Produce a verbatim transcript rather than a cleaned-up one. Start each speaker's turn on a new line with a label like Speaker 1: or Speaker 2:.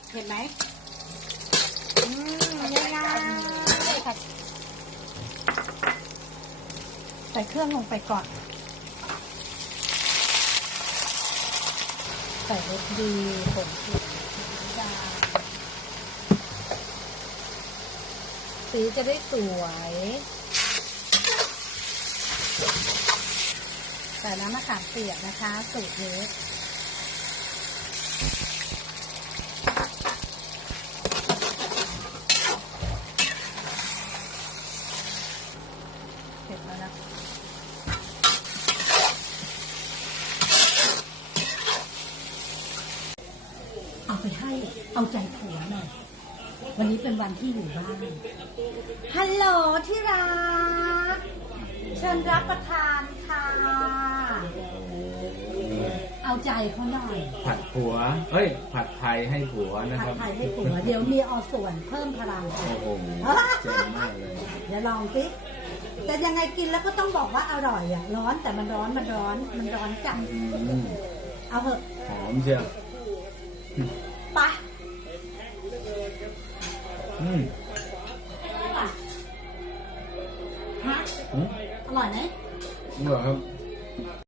Speaker 1: เห็นไหมอืมง่ายๆค่ะใส่เครื่องลงไปก่อนใส่รสดีผงชูรสดาสีจะได้สวยใส่น้ำมะขามเปียกนะคะสูตรนี้เสร็จแล้วนะเอาไปให้เอาใจผัวหน่อยวันนี้เป็นวันที่อยู่บ้านฮัลโหลที่รักเชิญรับประทานค่ะเอาใจเขาหน่อย
Speaker 2: ผัดผัวเอ้ยผัดไทยให้ผัวนะค
Speaker 1: ผั
Speaker 2: รั
Speaker 1: ด
Speaker 2: บ
Speaker 1: ไทยให้ผัวเดี๋ยวมีเอาส่วนเพิ่มพลัง
Speaker 2: โอ้โหเจ๋งมากเลย
Speaker 1: เดี๋ยวลองสิแต่ยังไงกินแล้วก็ต้องบอกว่าอร่อยอ่ะร้อนแต่มันร้อนมันร้อนมันร้อนจัด
Speaker 2: อืม
Speaker 1: เอาเถอะ
Speaker 2: หอมเชียว
Speaker 1: ไป
Speaker 2: อืม
Speaker 1: ฮะ
Speaker 2: อืม
Speaker 1: อร่อยไหม
Speaker 2: อร่อยครับ